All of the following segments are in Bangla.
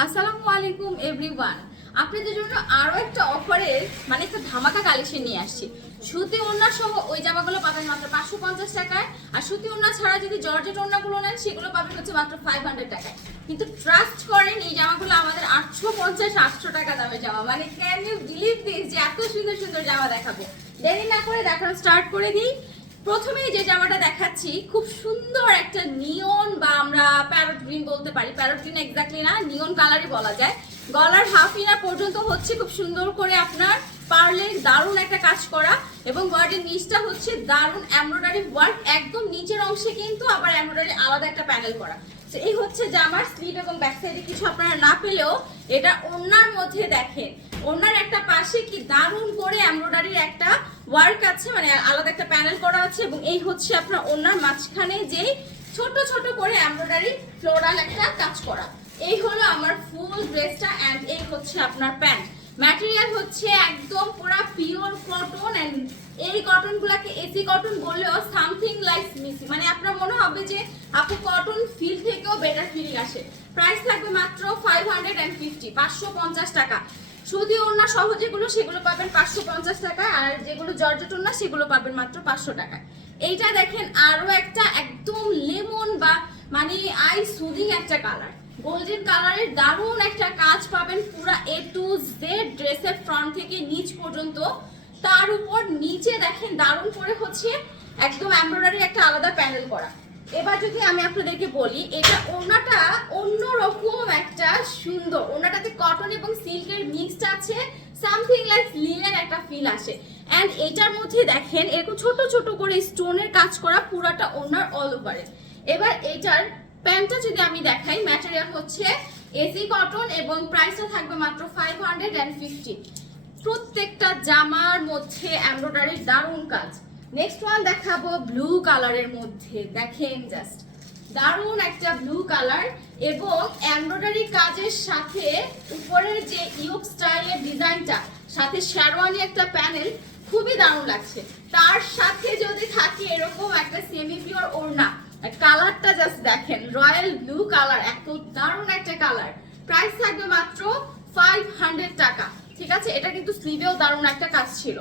আসসালামু আলাইকুম এভরিওয়ান আপনাদের জন্য আরও একটা অফারের মানে একটা ধামাকা কালেকশন নিয়ে আসছি। সুতি ওড়না সহ ওই জামাগুলো পাবেন মাত্র পাঁচশো পঞ্চাশ টাকায়। আর সুতি ওড়না ছাড়া যদি জর্জেট ওড়নাগুলো নেন, সেগুলো পাবেন হচ্ছে মাত্র ফাইভ হান্ড্রেড টাকায়। কিন্তু ট্রাস্ট করেন, এই জামাগুলো আমাদের আটশো পঞ্চাশ, আটশো টাকা দামের জামা। মানে ক্যান ইউ বিলিভ দিস যে এত সুন্দর সুন্দর জামা দেখাবো? দেরি না করে দেখানো স্টার্ট করে দিই। প্রথমেই যে জামাটা দেখাচ্ছি, খুব সুন্দর একটা নিয়ন বা আমরা প্যারট গ্রিন বলতে পারি। প্যারট গ্রিন এক্স্যাক্টলি না নিয়ন কালারই বলা যায়। গলার হাফ ইনার পর্যন্ত হচ্ছে খুব সুন্দর করে আপনার পার্লের দারুণ একটা কাজ করা এবং বডির নিচটা হচ্ছে দারুণ এমব্রয়ডারি ওয়ার্ক একদম নিচের অংশে কিন্তু আবার এমব্রয়ডারি আলাদা একটা প্যানেল করা। তো এই হচ্ছে জামার স্লিভ এবং ব্যাক সাইডে কিছু আপনারা না পেলেও এটা ওড়নার মধ্যে দেখেন। ওড়নার একটা পাশে কি দারুণ করে এমব্রয়ডারির একটা ওয়ার্ক আছে মানে আলাদা একটা প্যানেল করা আছে এবং এই হচ্ছে আপনার ওনার মাঝখানে যে ছোট ছোট করে এমব্রয়ডারি ফ্লোরাল একটা কাজ করা। এই হলো আমার ফুল ড্রেসটা এন্ড এই হচ্ছে আপনার প্যান্ট ম্যাটেরিয়াল হচ্ছে একদম পুরো পিওর কটন এন্ড এই কটন গুলাকে এসি কটন বললেও সামথিং লাইক মিসি মানে আপনার মনে হবে যে আপু কটন ফিল থেকেও বেটার ফিলিং আসে। প্রাইস থাকবে মাত্র ফাইভ হান্ড্রেড অ্যান্ড ফিফটি পাঁচশো পঞ্চাশ টাকা। সুতি ওড়না সহ যেগুলো সেগুলো পাবেন পাঁচশো পঞ্চাশ টাকায়, আর যেগুলো জর্জেট ওড়না, সেগুলো পাবেন মাত্র পাঁচশো টাকায়। এইটা দেখেন আরও একটা একদম লেমন বা মানে আই সুদিং একটা কালার। গোল্ডেন কালারের দারুণ একটা কাজ পাবেন পুরা এ টু জেড ড্রেসের ফ্রন্ট থেকে নিচ পর্যন্ত। তার উপর নিচে দেখেন দারুণ করে হচ্ছে একদম এমব্রয়ডারি একটা আলাদা প্যানেল করা। এবার যদি আমি আপনাদেরকে বলি, এটা ওড়নাটা অন্যরকম একটা সুন্দর। ওড়নাটাতে কটন এবং সিল্কের মিক্সড আছে সামথিং লাইক লিলেন একটা ফিল আসে। অ্যান্ড এটার মধ্যে দেখেন, এরকম ছোট ছোট করে স্টোনের কাজ করা পুরাটা ওড়নার অল ওভারে এবার এটার প্যান্টটা যদি আমি দেখাই ম্যাটেরিয়াল হচ্ছে এসি কটন এবং প্রাইসটা থাকবে মাত্র ফাইভ হান্ড্রেড অ্যান্ড ফিফটি প্রত্যেকটা জামার মধ্যে এমব্রয়ডারির দারুণ কাজ। নেক্সট ওয়ান দেখাবো ব্লু কালারের মধ্যে। দেখেন জাস্ট দারুণ একটা ব্লু কালার এবং এমব্রয়ডারি কাজের সাথে উপরের যে ইউক স্টাইলের ডিজাইনটা, সাথে শেরওয়ানি একটা প্যানেল খুবই দারুণ লাগছে। তার সাথে যদি থাকে এরকম একটা সেমি পিওর ওড়না কালারটা জাস্ট দেখেন রয়্যাল ব্লু কালার এত দারুণ একটা কালার প্রাইস থাকবে মাত্র ফাইভ হান্ড্রেড টাকা, ঠিক আছে? এটা কিন্তু স্লিভেও দারুণ একটা কাজ ছিল।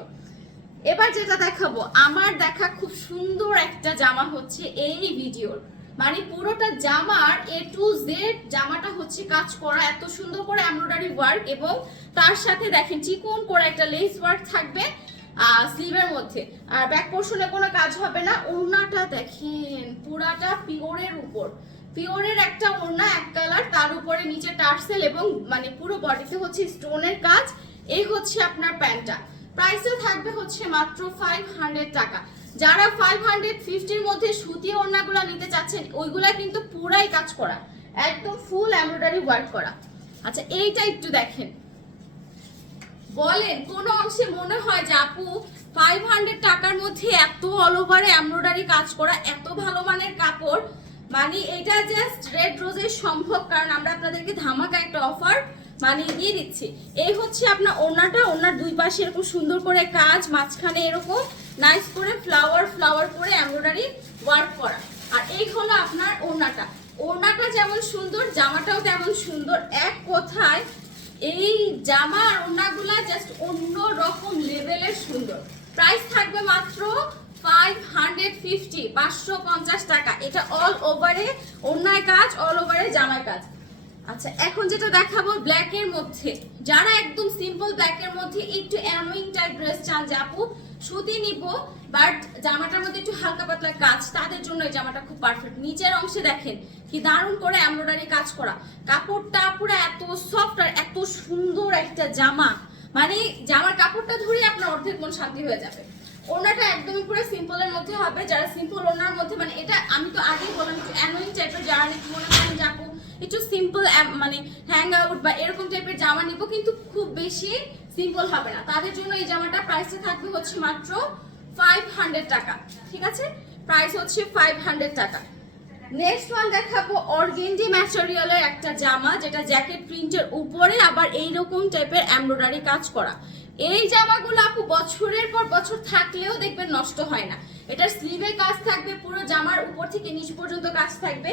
এবার যেটা দেখাবো, আমার দেখা খুব সুন্দর একটা জামা হচ্ছে এই ভিডিওর মানে পুরোটা জামার এ টু জেড জামাটা হচ্ছে কাজ করা, এত সুন্দর করে এমব্রয়ডারি ওয়ার্ক এবং তার সাথে দেখেন চিকন করে একটা লেস ওয়ার্ক থাকবে স্লিভের মধ্যে। আর ব্যাক পোর্শনে কোনো কাজ হবে না, ওড়নাটা দেখেন, পুরাটা পিওরের উপর। পিওরের একটা ওড়না, এক কালার তার উপরে নিচে টার্সেল এবং মানে পুরো বডিতে হচ্ছে স্টোনের কাজ। এই হচ্ছে আপনার প্যান্টটা। প্রাইসে থাকবে হচ্ছে মাত্র ফাইভ হান্ড্রেড টাকা। যারা ফাইভ হান্ড্রেড ফিফটির মধ্যে সুতি ওড়নাগুলো নিতে চাচ্ছেন, ওইগুলা কিন্তু পুরাই কাজ করা, একদম ফুল এমব্রয়ডারি ওয়ার্ক করা। আচ্ছা এইটা একটু দেখেন। বলেন, কোন অংশে মনে হয় যে আপু ফাইভ হান্ড্রেড টাকার মধ্যে এত অল ওভারে এমব্রয়ডারি কাজ করা, এত ভালো মানের কাপড়? মানে এটা জাস্ট রেড রোজের সম্ভব, কারণ আমরা আপনাদেরকে ধামাকা একটা অফার মানে দিয়ে দিচ্ছি। এই হচ্ছে আপনার ওড়নাটা, ওড়নার দুই পাশে এরকম সুন্দর করে কাজ, মাঝখানে এরকম নাইস করে ফ্লাওয়ার ফ্লাওয়ার করে এমব্রয়ডারি ওয়ার্ক করা। আর এই হলো আপনার ওড়নাটা। ওড়নাটা যেমন সুন্দর, জামাটাও তেমন সুন্দর। এক কথায়, এই জামা আর ওড়নাগুলা জাস্ট অন্য রকম লেভেলের সুন্দর। প্রাইস থাকবে মাত্র ফাইভ হান্ড্রেড ফিফটি পাঁচশো পঞ্চাশ টাকা। এটা অল ওভারে অন্যায় কাজ অল ওভারে জামার কাজ। আচ্ছা এখন যেটা দেখাবো ব্ল্যাক এর মধ্যে। যারা একদম সিম্পল ব্ল্যাক এর মধ্যে একটু অ্যানোয়িং টাইপ ড্রেস চান যে আপু, সুতি নিব বাট জামাটার মধ্যে একটু হালকা পাতলা কাজ, তাদের জন্য এই জামাটা খুব পারফেক্ট নিচের অংশে দেখেন কি দারুণ করে এমব্রয়ডারি কাজ করা। কাপড়টা পুরো এত সফট আর এত সুন্দর একটা জামা। মানে জামার কাপড়টা ধরে আপনার অর্ধেক মন শান্তি হয়ে যাবে। ওনাটা একদমই পুরো সিম্পলের মধ্যে হবে। যারা সিম্পল ওনার মধ্যে মানে এটা আমি তো আগেই বললাম, একটু অ্যানোয়িং টাইপের যারা নাকি মনে করেন যে আপু একটু সিম্পল মানে হ্যাং আউট বা এরকম টাইপের জামা নিব, কিন্তু খুব বেশি সিম্পল হবে না। তাদের জন্য এই জামাটা প্রাইসে থাকবে হচ্ছে মাত্র ফাইভ হান্ড্রেড টাকা, ঠিক আছে? প্রাইস হচ্ছে ফাইভ হান্ড্রেড টাকা। নেক্সট ওয়ান দেখাবো অর্গেন্ডি ম্যাটেরিয়ালের একটা জামা, যেটা জ্যাকেট প্রিন্টের উপরে আবার এইরকম টাইপের এমব্রয়ডারি কাজ করা। এই জামাগুলো আপু বছরের পর বছর থাকলেও দেখবেন নষ্ট হয় না। এটার স্লিভে কাজ থাকবে, পুরো জামার উপর থেকে নিচ পর্যন্ত কাজ থাকবে।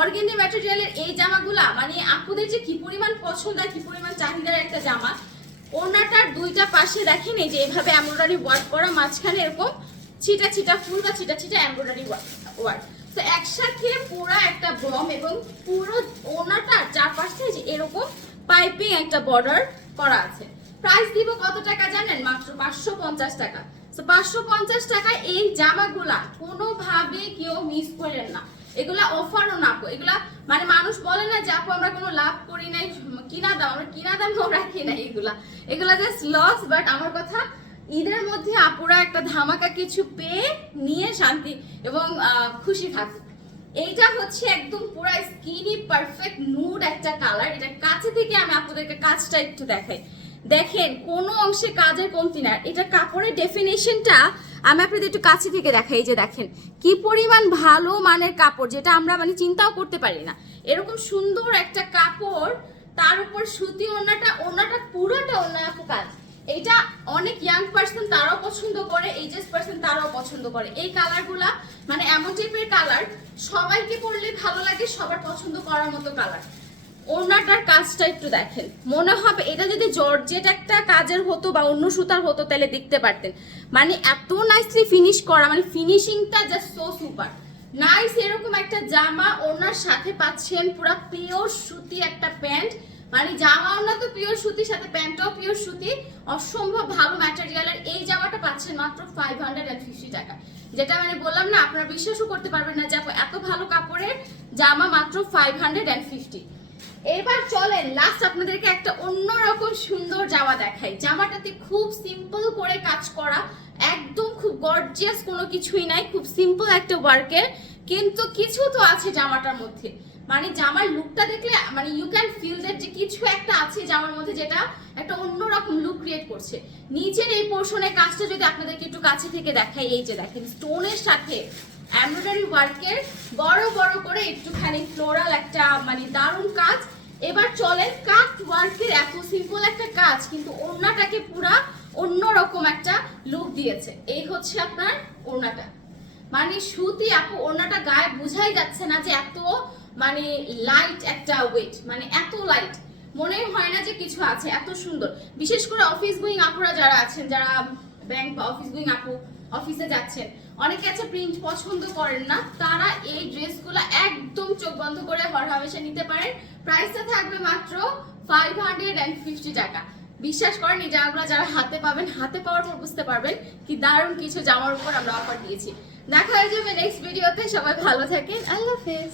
অর্গেন্ডি ম্যাটেরিয়ালের এই জামাগুলা মানে আপুদের যে কি পরিমাণ পছন্দ আর কি পরিমাণ চাহিদার একটা জামা, ওনাটার দুইটা পাশে দেখেন এই যে এভাবে এমব্রয়ডারি ওয়ার্ক করা, মাঝখানে এরকম ছিটা ছিটা ফুল বা ছিটা ছিটা এমব্রয়ডারি ওয়ার্ক তো একসাথে পুরো একটা বম এবং পুরো ওনাটার চারপাশে যে এরকম পাইপিং একটা বর্ডার করা আছে। প্রাইস দিব কত টাকা জানেন? মাত্র পাঁচশো পঞ্চাশ টাকা। তো পাঁচশো পঞ্চাশ টাকায় এই জামাগুলা কোনোভাবে কেউ মিস করেন না। এগুলা অফারও না আপু, এগুলা মানে মানুষ বলে না যে, আপু, আমরা কোনো লাভ করি নাই, কিনা দাম আমরা কিনা দামও রাখি নাই এগুলা। এগুলা জাস্ট লস বাট আমার কথা, ঈদের মধ্যে আপুরা একটা ধামাকা কিছু পেয়ে নিয়ে শান্তি এবং খুশি থাকুক এইটা হচ্ছে একদম পুরো স্কিনি পারফেক্ট নুড একটা কালার এটা কাছে থেকে আমি আপনাদেরকে কাজটা একটু দেখাই। দেখেন, কোনো অংশে কাজের কমতি না এটা কাপড়ের ডেফিনেশনটা আমি আপনাদের একটু কাছে থেকে দেখাই যে দেখেন, কি পরিমাণ ভালো মানের কাপড়, যেটা আমরা মানে চিন্তাও করতে পারি না। এরকম সুন্দর একটা কাপড়, তার উপর সুতি ওড়নাটা ওড়নাটা পুরোটা আপু কাজ। এটা অনেক ইয়াং পার্সন তারাও পছন্দ করে এইচএস পার্সন তারাও পছন্দ করে। এই কালারগুলা মানে এমন টাইপের কালার সবাইকে পরলে ভালো লাগে, সবার পছন্দ করার মতো কালার ওড়নাটার কাজটা একটু দেখেন। মনে হবে এটা যদি জর্জেট একটা কাজের হতো বা অন্য সুতার হতো, তাহলে দেখতে পারতেন। মানে এত নাইসলি ফিনিশ করা মানে ফিনিশিংটা জাস্ট সো সুপার নাইস এরকম একটা জামা ওনার সাথে পাচ্ছেন, পুরো পিওর সুতি একটা প্যান্ট। মানে জামা ওনা তো পিওর সুতির সাথে প্যান্টটাও পিওর সুতি। অসম্ভব ভালো ম্যাটেরিয়ালের এই জামাটা পাচ্ছেন মাত্র ফাইভ হান্ড্রেড অ্যান্ড ফিফটি টাকা। যেটা মানে বললাম না, আপনারা বিশ্বাসও করতে পারবেন না যে এত ভালো কাপড়ের জামা মাত্র ফাইভ হান্ড্রেড অ্যান্ড ফিফটি এবার চলেন লাস্ট আপনাদেরকে একটা অন্যরকম সুন্দর জামা দেখাই। জামাটাতে খুব সিম্পল করে কাজ করা, একদম খুব গর্জিয়াস কোনো কিছুই নাই, খুব সিম্পল একটা ওয়ার্কের কিন্তু কিছু তো আছে জামাটার মধ্যে। মানে জামার লুকটা দেখলে মানে ইউ ক্যান ফিল দ্যাট যে কিছু একটা আছে জামার মধ্যে যেটা একটা অন্যরকম লুক ক্রিয়েট করছে। নিচের এই পোর্শনের কাজটা যদি আপনাদেরকে একটু কাছে থেকে দেখাই, এই যে দেখেন স্টোনের সাথে এমব্রয়ডারি ওয়ার্কের বড় বড় করে একটুখানি ফ্লোরাল একটা মানে দারুণ কাজ। এবার চলেন কাট ওয়ার্কের এত সিম্পল একটা কাজ, কিন্তু ওড়নাটাকে পুরা অন্যরকম একটা লুক দিয়েছে। এই হচ্ছে আপনার ওড়নাটা। মানে সুতি আপু, ওড়নাটা গায়ে বোঝাই যাচ্ছে না যে এত মানে লাইট একটা ওয়েট মানে এত লাইট মনে হয় না যে কিছু আছে, এত সুন্দর। বিশেষ করে অফিস গোয়িং আপুরা যারা আছেন, যারা ব্যাংক বা অফিস গোয়িং আপু অফিসে যাচ্ছেন অনেকে আছে প্রিন্ট পছন্দ করেন না, তারা এই ড্রেসগুলো একদম চোখ বন্ধ করে হরহামেশা নিতে পারেন। প্রাইসটা থাকবে মাত্র ফাইভ হান্ড্রেড অ্যান্ড ফিফটি টাকা। বিশ্বাস করেন, এই জামাগুলো যারা হাতে পাবেন, হাতে পাওয়ার পর বুঝতে পারবেন কি দারুণ কিছু জামার উপর আমরা অফার দিয়েছি। দেখা হয়ে যাবে নেক্সট ভিডিওতে সবাই ভালো থাকেন, আল্লাহ হাফেজ।